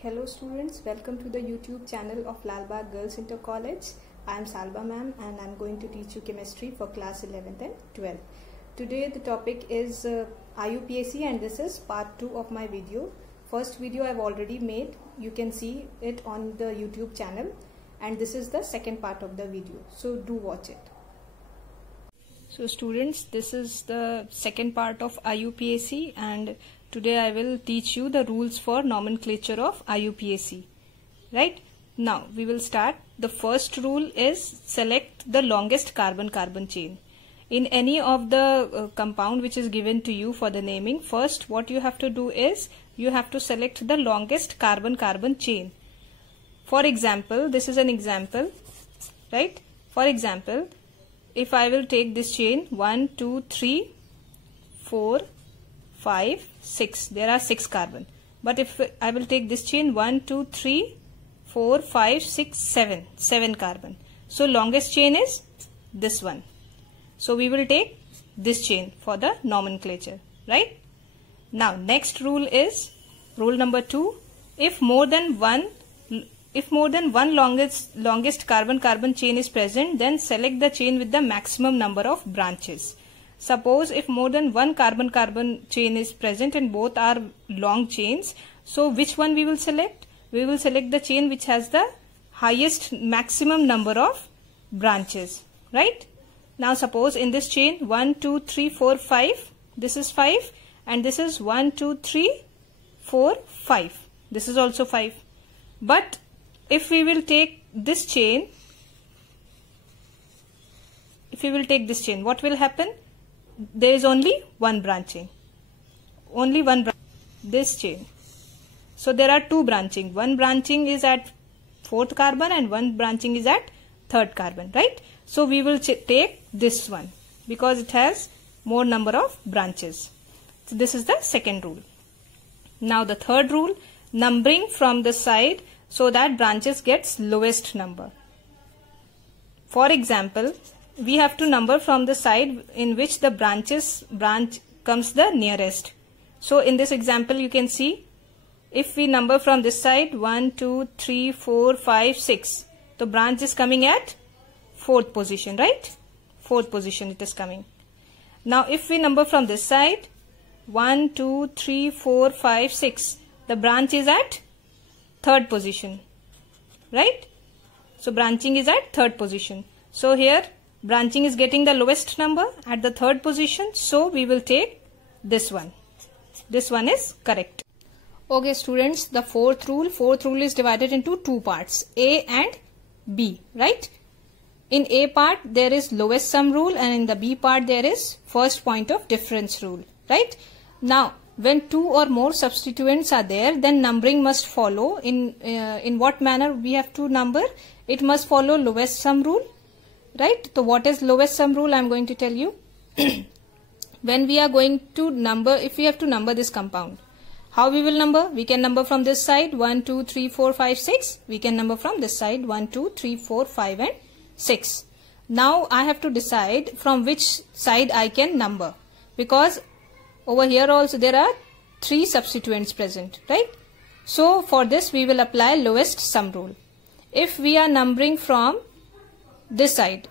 Hello students, welcome to the YouTube channel of Salba Girls Inter College. I am Salba ma'am and I am going to teach you chemistry for class 11th and 12th. Today the topic is IUPAC and this is part 2 of my video. First video I have already made, you can see it on the YouTube channel, and this is the second part of the video, so do watch it. So students, this is the second part of IUPAC and today I will teach you the rules for nomenclature of IUPAC. Right? Now we will start. The first rule is select the longest carbon-carbon chain. In any of the compound which is given to you for the naming, first what you have to do is you have to select the longest carbon-carbon chain. For example, this is an example, right? For example, if I will take this chain 1, 2, 3, 4, 5, 6, there are 6 carbon. But if I will take this chain 1, 2, 3, 4, 5, 6, 7 carbon. So longest chain is this one. So we will take this chain for the nomenclature, right? Now next rule is rule number 2. If more than one longest carbon-carbon chain is present, then select the chain with the maximum number of branches. Suppose if more than one carbon-carbon chain is present and both are long chains, so which one we will select? We will select the chain which has the highest maximum number of branches, right? Now suppose in this chain 1, 2, 3, 4, 5, this is 5 and this is 1, 2, 3, 4, 5. This is also 5. But if we will take this chain, what will happen? There is only one branching. Only one branch. This chain. So there are two branching. One branching is at 4th carbon and one branching is at 3rd carbon, right? So we will take this one because it has more number of branches. So this is the second rule. Now the third rule, numbering from the side so that branches gets lowest number. For example, we have to number from the side in which the branch comes the nearest. So in this example you can see, if we number from this side 1, 2, 3, 4, 5, 6, the branch is coming at 4th position, right? 4th position it is coming. Now if we number from this side 1, 2, 3, 4, 5, 6, the branch is at 3rd position, right? So branching is at 3rd position. So here branching is getting the lowest number at the 3rd position, so we will take this one. This one is correct. Okay students, the fourth rule is divided into two parts, A and B, right? In A part there is lowest sum rule and in the B part there is first point of difference rule, right? Now when two or more substituents are there, then numbering must follow. In what manner we have to number? It must follow lowest sum rule, right? So what is lowest sum rule? I am going to tell you. When we are going to number, if we have to number this compound, how we will number? We can number from this side 1, 2, 3, 4, 5, 6. We can number from this side 1, 2, 3, 4, 5 and 6. Now I have to decide from which side I can number, because over here also there are 3 substituents present, right? So for this we will apply lowest sum rule. If we are numbering from this side,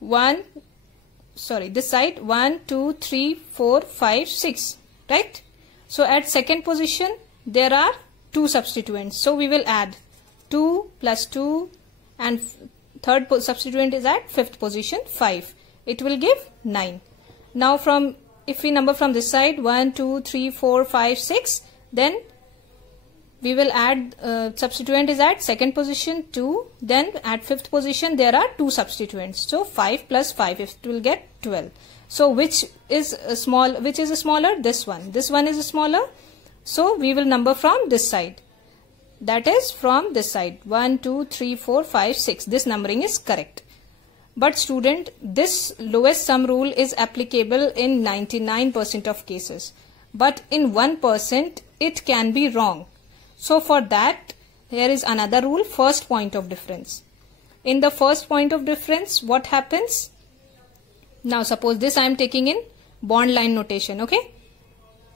this side 1, 2, 3, 4, 5, 6, right? So at 2nd position there are 2 substituents. So we will add 2 plus 2 and 3rd substituent is at 5th position 5. It will give 9. Now if we number from this side 1, 2, 3, 4, 5, 6, then we will add substituent is at 2nd position 2, then at 5th position there are 2 substituents. So 5 plus 5, it will get 12. So which is smaller? This one. This one is smaller. So we will number from this side. That is from this side 1, 2, 3, 4, 5, 6. This numbering is correct. But student, this lowest sum rule is applicable in 99% of cases. But in 1% it can be wrong. So for that, here is another rule, first point of difference. In the first point of difference, what happens? Now suppose this I am taking in bond line notation, okay?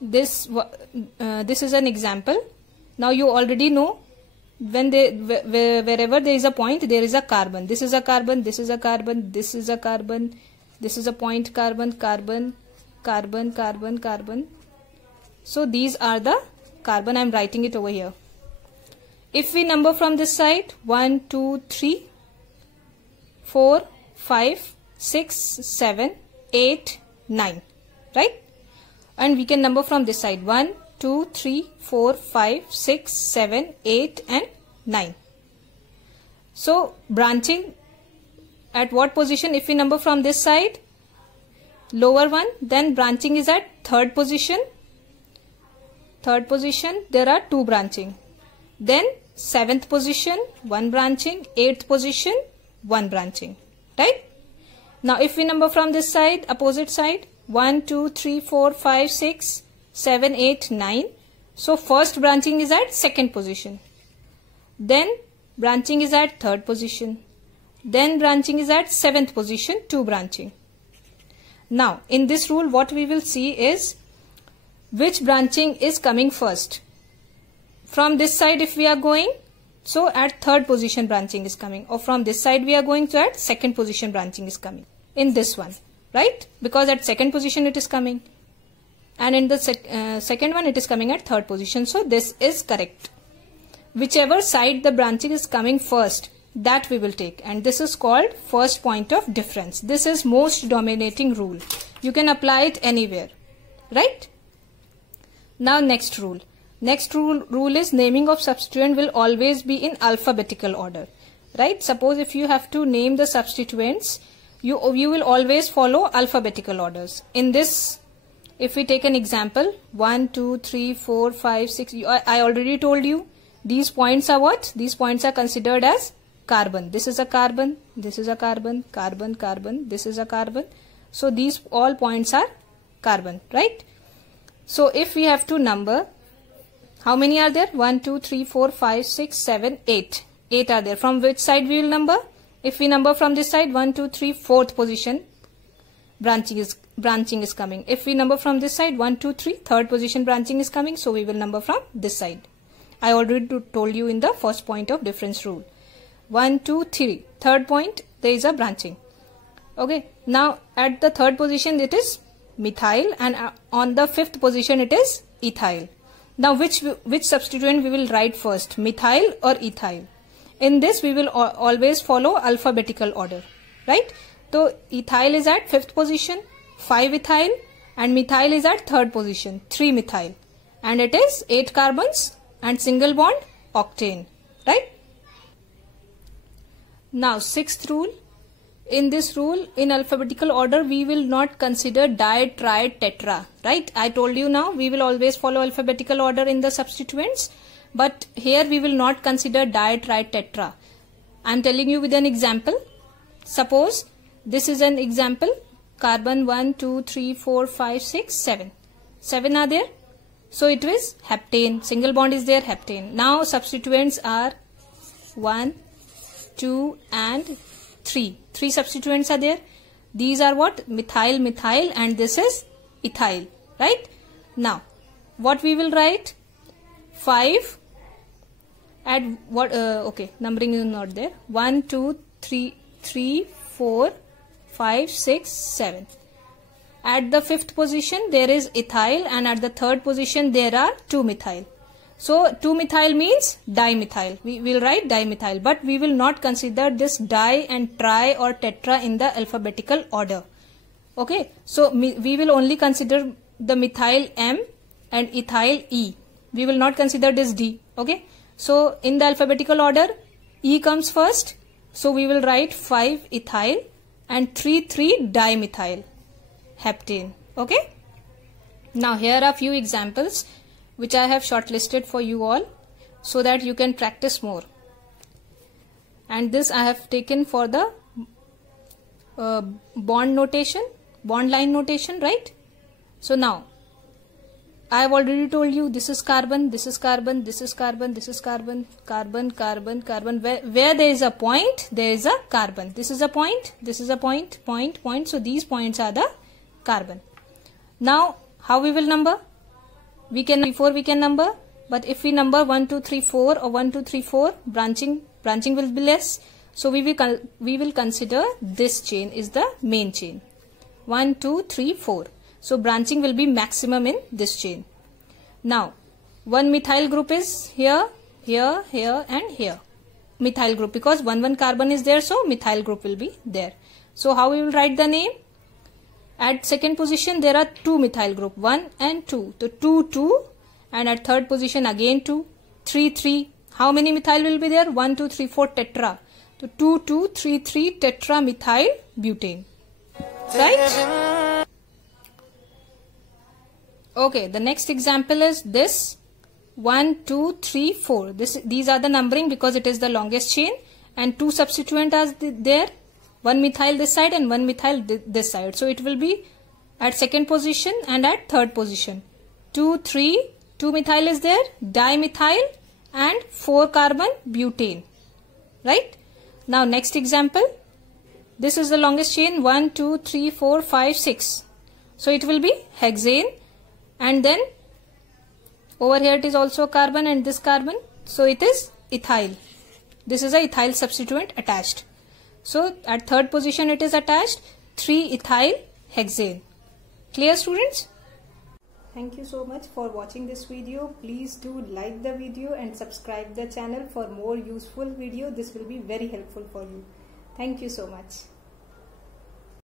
This is an example. Now you already know when wherever there is a point, there is a carbon. This is a carbon, this is a carbon, this is a carbon, this is a point carbon, carbon, carbon, carbon, carbon. So these are the carbon. I am writing it over here. If we number from this side, 1, 2, 3, 4, 5, 6, 7, 8, 9, right? And we can number from this side, 1, 2, 3, 4, 5, 6, 7, 8 and 9. So branching at what position? If we number from this side, lower one, then branching is at third position. Third position, there are 2 branching. Then 7th position, 1 branching. 8th position, 1 branching, right? Now if we number from this side, opposite side, 1, 2, 3, 4, 5, 6, 7, 8, 9. So first branching is at 2nd position. Then branching is at 3rd position. Then branching is at 7th position, 2 branching. Now in this rule what we will see is which branching is coming first. From this side if we are going, so at 3rd position branching is coming, or from this side we are going to at 2nd position branching is coming in this one, right? Because at 2nd position it is coming, and in the second one it is coming at 3rd position. So this is correct. Whichever side the branching is coming first, that we will take, and this is called first point of difference. This is most dominating rule. You can apply it anywhere, right? Now next rule. Next rule is naming of substituent will always be in alphabetical order, right? Suppose if you have to name the substituents, you will always follow alphabetical orders. In this, if we take an example, 1, 2, 3, 4, 5, 6, I already told you these points are what? These points are considered as carbon. This is a carbon, this is a carbon, carbon, carbon, this is a carbon. So these all points are carbon, right? So if we have to number, how many are there? 1, 2, 3, 4, 5, 6, 7, 8. 8 are there. From which side we will number? If we number from this side, 1, 2, 3, 4th position, branching is coming. If we number from this side, 1, 2, 3, 3rd position branching is coming. So we will number from this side. I already told you in the first point of difference rule. 1, 2, 3. 3rd point, there is a branching. Okay. Now at the 3rd position it is methyl, and on the 5th position it is ethyl. Now which substituent we will write first, methyl or ethyl? In this we will always follow alphabetical order, right? So ethyl is at 5th position, 5 ethyl, and methyl is at 3rd position, 3 methyl, and it is 8 carbons and single bond octane, right? Now 6th rule. In this rule, in alphabetical order, we will not consider di, tri, tetra, right? I told you now, we will always follow alphabetical order in the substituents, but here we will not consider di, tri, tetra. I am telling you with an example. Suppose this is an example, carbon 1, 2, 3, 4, 5, 6, 7. 7 are there. So it was heptane, single bond is there, heptane. Now substituents are 1, 2 and 3. 3 substituents are there. These are what? Methyl, methyl, and this is ethyl, right? Now, what we will write? 5 at what? Okay, numbering is not there. 1, 2, 3, 4, 5, 6, 7. At the 5th position there is ethyl, and at the 3rd position there are 2 methyl. So 2 methyl means dimethyl. We will write dimethyl, but we will not consider this di and tri or tetra in the alphabetical order. Okay, so we will only consider the methyl M and ethyl E. We will not consider this D. Okay, so in the alphabetical order, E comes first. So we will write 5 ethyl and 3 dimethyl heptane. Okay, now here are few examples which I have shortlisted for you all so that you can practice more. And this I have taken for the bond notation, bond line notation, right? So now I have already told you this is carbon, this is carbon, this is carbon, this is carbon, carbon, carbon, carbon. Where there is a point, there is a carbon. This is a point, this is a point, point, point. So these points are the carbon. Now how we will number? Before we can number, But if we number 1, 2, 3, 4 or 1, 2, 3, 4, branching will be less. So we will consider this chain is the main chain. 1, 2, 3, 4. So branching will be maximum in this chain. Now, one methyl group is here, here, here and here. Methyl group, because one carbon is there, so methyl group will be there. So how we will write the name? At second position there are two methyl group, 1 and 2. So 2, 2, and at third position again 2, 3, 3. How many methyl will be there? 1, 2, 3, 4 tetra. So 2, 2, 3, 3 tetramethyl butane. Right? Okay, the next example is this. 1, 2, 3, 4. These are the numbering because it is the longest chain, and two substituent are there. One methyl this side and one methyl this side. So it will be at second position and at third position. 2, 3, 2 methyl is there, dimethyl and 4 carbon butane. Right? Now next example. This is the longest chain, 1, 2, 3, 4, 5, 6. So it will be hexane, and then over here it is also carbon and this carbon. So it is ethyl. This is a ethyl substituent attached. So at third position it is attached 3-ethyl hexane. Clear, students? Thank you so much for watching this video. Please do like the video and subscribe the channel for more useful video. This will be very helpful for you. Thank you so much.